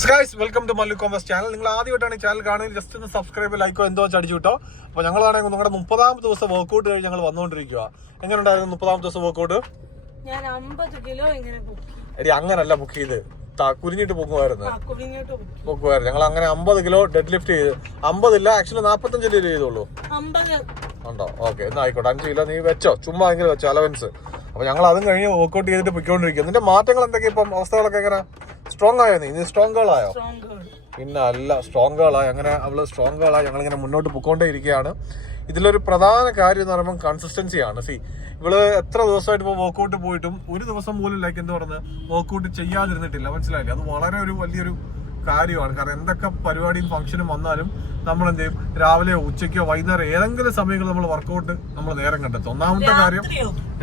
Guys welcome to Mallu commerce channel. നിങ്ങൾ ആദ്യമായിട്ടാണ് ഈ ചാനൽ കാണുന്നത്, ജസ്റ്റ് ഒന്ന് സബ്സ്ക്രൈബ് ലൈക്കോ എന്തോ അടിച്ചു കിട്ടോ. അപ്പൊ ഞങ്ങളാണെങ്കിൽ നിങ്ങളുടെ 30ാമത്തെ ദിവസം വർക്കൗട്ട് കഴിഞ്ഞ് ഞങ്ങൾ വന്നുകൊണ്ടിരിക്കുക. എങ്ങനെ ഉണ്ടായിരുന്നു 30ാമത്തെ ദിവസം വർക്കൗട്ട്? ഞാൻ 50 കിലോ ഇങ്ങനെ എടി അങ്ങനല്ല ബുക്ക് ചെയ്ത് കുരിഞ്ഞിട്ട് പൊക്കുമായിരുന്നു. ഞങ്ങൾ അങ്ങനെ 50 കിലോ ഡെഡ് ലിഫ്റ്റ് ചെയ്ത് 50 ഇല്ല ആക്ച്വലി 45 കിലോ ചെയ്തോളൂ. ഉണ്ടോ? ഓക്കെ, എന്നാ ആയിക്കോട്ടെ. 5 കിലോ നീ വെച്ചോ, ചുമ്മാ എങ്കിലും വെച്ചോ അലവൻസ്. അപ്പൊ ഞങ്ങൾ അതും കഴിഞ്ഞ് വർക്കൗട്ട് ചെയ്തിട്ട് പൊയ്ക്കൊണ്ടിരിക്കും. നിന്റെ മാറ്റങ്ങൾ എന്തൊക്കെയാ ഇപ്പം? അവസ്ഥകളൊക്കെ എങ്ങനെ? സ്ട്രോങ് ആയോ നീ? സ്ട്രോങ് ഗേൾ ആയോ? പിന്നെ അല്ല, സ്ട്രോങ് ഗേൾ ആയി. അങ്ങനെ അവള് സ്ട്രോങ് ഗേൾ ആയി. ഞങ്ങളിങ്ങനെ മുന്നോട്ട് പൊക്കോണ്ടേ ഇരിക്കുകയാണ്. ഇതിലൊരു പ്രധാന കാര്യം എന്ന് പറയുമ്പോൾ കൺസിസ്റ്റൻസിയാണ്. ഇവള് എത്ര ദിവസമായിട്ട് ഇപ്പോൾ വർക്കൗട്ട് പോയിട്ടും ഒരു ദിവസം പോലും എന്താ പറയുന്നത് വർക്കൗട്ട് ചെയ്യാതിരുന്നിട്ടില്ല. മനസ്സിലായില്ലേ? അത് വളരെ വലിയൊരു കാര്യമാണ്. കാരണം എന്തൊക്കെ പരിപാടിയും ഫംഗ്ഷനും വന്നാലും നമ്മൾ എന്ത് ചെയ്യും, രാവിലെയോ ഉച്ചയ്ക്കോ വൈകുന്നേരം ഏതെങ്കിലും സമയങ്ങളിൽ നമ്മൾ വർക്കൗട്ട് നമ്മൾ നേരം കണ്ടെത്തും. ഒന്നാമത്തെ കാര്യം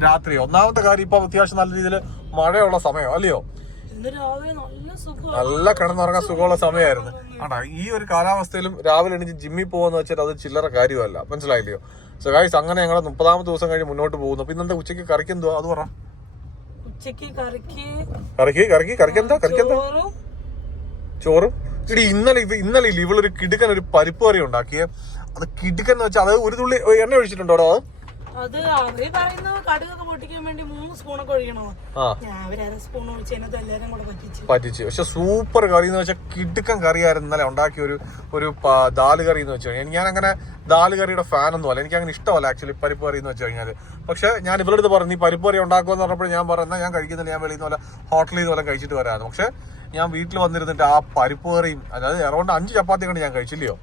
രാത്രിയോ. ഒന്നാമത്തെ കാര്യം ഇപ്പൊ അത്യാവശ്യം നല്ല രീതിയിൽ മഴയുള്ള സമയം അല്ലയോ? നല്ല കിടന്നുറങ്ങാൻ സുഖമുള്ള സമയമായിരുന്നു. ആണ്ടാ, ഈ ഒരു കാലാവസ്ഥയിലും രാവിലെ എണീച്ച് ജിമ്മിൽ പോകുന്ന വെച്ചാൽ അത് ചില്ലറ കാര്യമല്ല. മനസ്സിലായില്ലയോ? സോ ഗൈസ്, അങ്ങനെ ഞങ്ങൾ 30ാമത്തെ ദിവസം കഴിഞ്ഞ് മുന്നോട്ട് പോകുന്നു. പിന്നെ എന്താ ഉച്ചയ്ക്ക് കറിക്ക് എന്തോ അത് പറ. കറിക്ക് എന്താ ചോറും. ഇടി ഇന്നലെ ഇവളൊരു കിടുക്കൻ ഒരു പരിപ്പ് കറി ഉണ്ടാക്കിയേ. അത് കിടുക്കൻ എന്ന് വെച്ചാൽ അത് ഒരു തുള്ളി എണ്ണ ഒഴിച്ചിട്ടുണ്ടോ? അത് അവര് പറയുന്നത് കടുകൊക്കെ പൊട്ടിക്കാൻ വേണ്ടി 3 സ്പൂണൊക്കെ ഒഴിക്കണോ. ഞാൻ 1/2 സ്പൂൺ ഒഴിച്ചതിനകത്ത് എല്ലാരും കൂടെ പറ്റിച്ച്. പക്ഷെ സൂപ്പർ കറി എന്ന് വെച്ചാൽ കിടുക്കൻ കറിയായിരുന്നു ഇന്നലെ ഉണ്ടാക്കിയ ഒരു ദാല് കറി എന്ന് വെച്ച് കഴിഞ്ഞാൽ. ഞാൻ അങ്ങനെ ദാല് കറിയുടെ ഫാൻ ഒന്നും അല്ല, എനിക്ക് അങ്ങനെ ഇഷ്ടമല്ല ആക്ച്വലി പരിപ്പ് കറി എന്ന് വെച്ച് കഴിഞ്ഞാൽ. പക്ഷെ ഞാൻ ഇവരുടെ പറഞ്ഞു നീ പരിപ്പ് കറി ഉണ്ടാക്കുമെന്ന് പറഞ്ഞപ്പോൾ ഞാൻ പറഞ്ഞാൽ ഞാൻ കഴിക്കുന്നില്ല, ഞാൻ വെളിയിൽ നിന്ന് ഹോട്ടലിൽ നിന്ന് കഴിച്ചിട്ട് വരാമായിരുന്നു. പക്ഷെ ഞാൻ വീട്ടിൽ വന്നിരുന്നിട്ട് ആ പരിപ്പ് കറിയും, അതായത് അറൗണ്ട് 5 ചപ്പാത്തി കൊണ്ട് ഞാൻ കഴിച്ചില്ലയോ.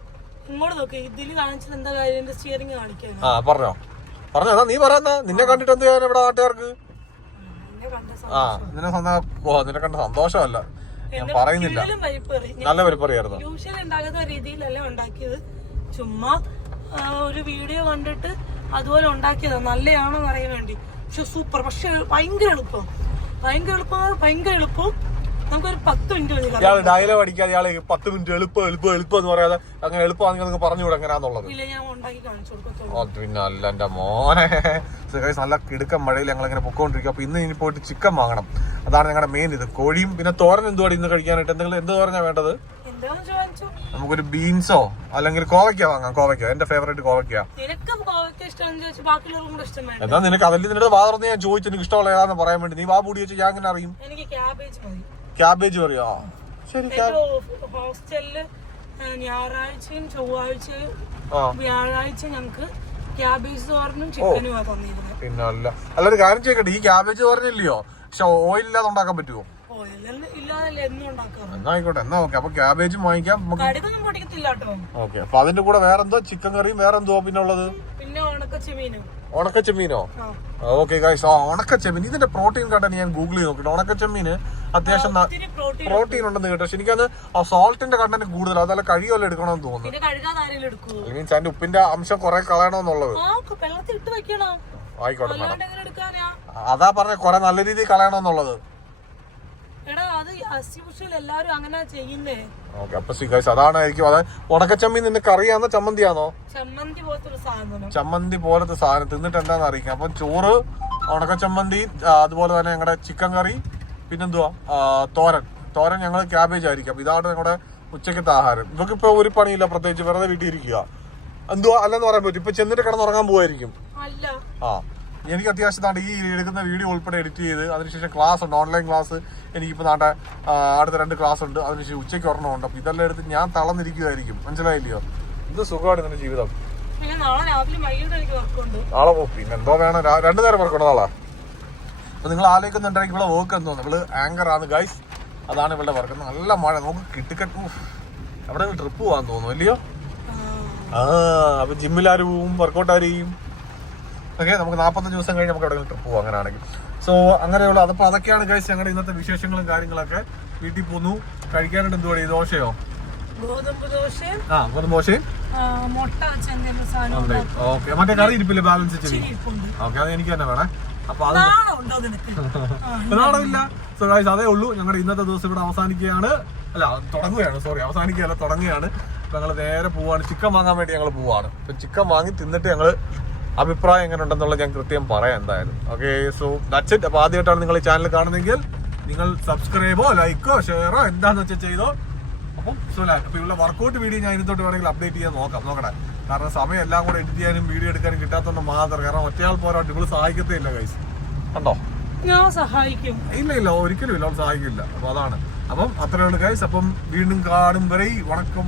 പറഞ്ഞോ നീ പറയുന്ന നിന്നെ കണ്ടിട്ട് എന്ത് ചെയ്യാൻ ഇവിടെ നാട്ടുകാർക്ക്? നിന്നെ കണ്ട സന്തോഷമല്ല, ഞാൻ പറയുന്നില്ല. നല്ല പരിപ്പറിയായിരുന്നു. ചുമ്മാ ഒരു വീഡിയോ കണ്ടിട്ട് അതുപോലെ ഉണ്ടാക്കിയതാ, നല്ലയാണോന്ന് അറിയാൻ വേണ്ടി. പക്ഷെ സൂപ്പർ. പക്ഷെ ഭയങ്കര എളുപ്പം. നമുക്കൊരു 10 മിനിറ്റ് ഇയാള് ഡയലോഗ് അടിക്കാതെ ഇയാള് 10 മിനിറ്റ് എളുപ്പം എന്ന് പറയാതെ അങ്ങനെ എളുപ്പമാണെങ്കിൽ നിങ്ങൾക്ക് പറഞ്ഞുകൂടെ എങ്ങനെയാന്നുള്ളത്. പിന്നെ അല്ല എന്റെ മോനെ. നല്ല കിടുക്കം മഴയിൽ ഞങ്ങൾ ഇങ്ങനെ പൊക്കോണ്ടിരിക്കും. അപ്പൊ ഇന്ന് ഇനി പോയിട്ട് ചിക്കൻ വാങ്ങണം. അതാണ് ഞങ്ങളുടെ മെയിൻ ഇത്. കോഴിയും പിന്നെ തോരൻ എന്തുവാണ് ഇന്ന് കഴിക്കാനായിട്ട്? എന്തെങ്കിലും എന്ത് തോരനാ വേണ്ടത്? നമുക്കൊരു ബീൻസോ അല്ലെങ്കിൽ കോവയ്ക്ക വാങ്ങാം. കോവയ്ക്ക എന്റെ ഫേവറേറ്റ് കോവയ്ക്ക. എന്നാ നിനക്ക് അതല്ലേ നിന്റെ വാർന്ന് ഞാൻ ചോദിച്ചു നിനക്ക് ഇഷ്ടമുള്ള ഏതാന്ന് പറയാൻ വേണ്ടി. നീ വാ പൂടി വെച്ച് ഞാൻ അങ്ങനെ അറിയും. ക്യാബേജ് പറയോ? ശരി. ഹോസ്റ്റലില് ഞായറാഴ്ചയും ചൊവ്വാഴ്ചയും വ്യാഴാഴ്ച ഞങ്ങക്ക് ക്യാബേജ് തോരനും ചിക്കനും തന്നിരുന്നത്. പിന്നെ അല്ലൊരു കാര്യം ചോദിക്കട്ടെ, ഈ ക്യാബേജ് തോരനില്ലയോ? പക്ഷെ ഓയിൽ ഇല്ലാതെ ഉണ്ടാക്കാൻ പറ്റുമോ? എന്നായിക്കോട്ടെ, എന്നാ ഓക്കെ. അപ്പൊ ക്യാബേജും വാങ്ങിക്കാം. ഓക്കെ, അപ്പൊ അതിന്റെ കൂടെ വേറെന്തോ ചിക്കൻ കറിയും വേറെന്തോ പിന്നെ ഉള്ളത്? ഉണക്കച്ചെമ്മീനോ? ഓക്കെ ഗൈസ്, ഉണക്കച്ചെമ്മീൻ. ഇതിന്റെ പ്രോട്ടീൻ കണ്ടന്റ് ഞാൻ ഗൂഗിൾ ചെയ്ത് നോക്കിട്ട് ഉണക്കച്ചെമ്മീന് അത്യാവശ്യം പ്രോട്ടീൻ ഉണ്ടെന്ന് കേട്ടോ. പക്ഷെ എനിക്കത് ആ സോൾട്ടിന്റെ കണ്ടന്റ് കൂടുതൽ, അതല്ല കഴിയുമല്ലോ എടുക്കണമെന്ന് തോന്നുന്നു. മീൻസ് അതിന്റെ ഉപ്പിന്റെ അംശം കുറെ കളയണമെന്നുള്ളത്. ആയിക്കോട്ടെ മാഡം, അതാ പറഞ്ഞ കുറെ നല്ല രീതിയിൽ കളയണമെന്നുള്ളത്. അതാണായിരിക്കും. അതായത് ഉണക്കച്ചമ്മീൻ നിനക്ക് അറിയാവുന്ന ചമ്മന്തിയാണോ? ചമ്മന്തി പോലത്തെ സാധനം തിന്നിട്ട് എന്താന്ന് അറിയിക്കാം. അപ്പം ചോറ്, ഉണക്കച്ചമ്മന്തി, അതുപോലെ തന്നെ ഞങ്ങളുടെ ചിക്കൻ കറി, പിന്നെന്തുവാ തോരൻ ഞങ്ങൾ ക്യാബേജ് ആയിരിക്കും. അപ്പൊ ഇതാണ് ഞങ്ങളുടെ ഉച്ചക്കത്തെ ആഹാരം. ഇവക്കിപ്പോ ഒരു പണിയില്ല പ്രത്യേകിച്ച്, വെറുതെ വീട്ടിൽ ഇരിക്കുക. എന്തുവാ അല്ലെന്ന് പറയാൻ പറ്റും. ഇപ്പൊ ചെന്നിട്ട് കിടന്നുറങ്ങാൻ പോവായിരിക്കും. എനിക്ക് അത്യാവശ്യം ഈ എടുക്കുന്ന വീഡിയോ ഉൾപ്പെടെ എഡിറ്റ് ചെയ്ത് അതിനുശേഷം ക്ലാസ് ഉണ്ട്, ഓൺലൈൻ ക്ലാസ്. എനിക്കിപ്പോൾ അടുത്ത 2 ക്ലാസ് ഉണ്ട്. അതിനുശേഷം ഉച്ചയ്ക്ക് ഒരെണ്ണമുണ്ട്. അപ്പൊ ഇതെല്ലാം എടുത്ത് ഞാൻ തളർന്നിരിക്കുമായിരിക്കും. മനസ്സിലായില്ലയോ? ഇത് സുഖമാണ് നിന്റെ ജീവിതം. നാളെ പിന്നെ എന്തോ വേണം, 2 നേരം വർക്കുണ്ട് നാളെ. അപ്പൊ നിങ്ങൾ ആലോചിക്കുന്നുണ്ടെങ്കിൽ ഇവിടെ വർക്ക് എന്ന് തോന്നുന്നു. ഇവള് ആങ്കർ ആണ് ഗൈസ്, അതാണ് ഇവളുടെ വർക്ക്. നല്ല മഴ, നമുക്ക് കിട്ടിക്കട്ടു. അവിടെ ട്രിപ്പ് പോവാൻ തോന്നുന്നു അല്ലയോ? അപ്പൊ ജിമ്മിൽ ആര് പോവും, വർക്കൗട്ട് ആര് ചെയ്യും? ഓക്കെ, നമുക്ക് 45 ദിവസം കഴിഞ്ഞ് നമുക്ക് എവിടെ ട്രിപ്പ് പോകാം അങ്ങനെയാണെങ്കിൽ. സോ അങ്ങനെയുള്ള അതപ്പോ അതൊക്കെയാണ് ഗൈസ് ഞങ്ങളുടെ ഇന്നത്തെ വിശേഷങ്ങളും കാര്യങ്ങളൊക്കെ. വീട്ടിൽ പോന്നു. കഴിക്കാനായിട്ട് എന്തുവാ? ദോശയോ? ഗോതമ്പ് ദോശയും ഓക്കെ. മറ്റേ കറി ഇരിപ്പില്ലേ ബാലൻസ് ഇച്ചിരി? ഓക്കെ, അത് എനിക്ക് തന്നെ വേണേ. അപ്പൊ അത് നാണമില്ല. സോ ഗൈസ്, അതേ ഉള്ളൂ. ഞങ്ങളുടെ ഇന്നത്തെ ദിവസം ഇവിടെ അവസാനിക്കുകയാണ്. തുടങ്ങുകയാണ്. അപ്പൊ ഞങ്ങൾ നേരെ പോവാണ്, ചിക്കൻ വാങ്ങാൻ വേണ്ടി ഞങ്ങൾ പോവാണ്. അപ്പൊ ചിക്കൻ വാങ്ങി തിന്നിട്ട് ഞങ്ങള് അഭിപ്രായം എങ്ങനെ ഉണ്ടെന്നുള്ളത് ഞാൻ കൃത്യം പറയാം എന്തായാലും. Okay, so that's it. അപ്പൊ ആദ്യമായിട്ടാണ് നിങ്ങൾ ഈ ചാനൽ കാണുന്നതെങ്കിൽ നിങ്ങൾ സബ്സ്ക്രൈബോ ലൈക്കോ ഷെയറോ എന്താന്ന് വെച്ചാൽ ചെയ്തോ. അപ്പം അപ്പൊ ഇവിടെ വർക്കൗട്ട് വീഡിയോ ഞാൻ ഇതിനോട്ട് വേണമെങ്കിൽ അപ്ഡേറ്റ് ചെയ്യാൻ നോക്കട്ടെ. കാരണം സമയം എല്ലാം കൂടെ എഡിറ്റ് ചെയ്യാനും വീഡിയോ എടുക്കാനും കിട്ടാത്തതുകൊണ്ട് മാത്രം. കാരണം ഒറ്റയാൾ പോരാട്ട് ഇവള് സഹായിക്കത്തേ ഇല്ല ഗൈസ്. കണ്ടോ, ഞാൻ സഹായിക്കും. ഇല്ല ഒരിക്കലും ഇല്ല, അവൾ സഹായിക്കില്ല. അപ്പൊ അതാണ്. അപ്പം അത്രേ ഉള്ളൂ ഗൈസ്. അപ്പം വീണ്ടും കാണും വരെ വണക്കം.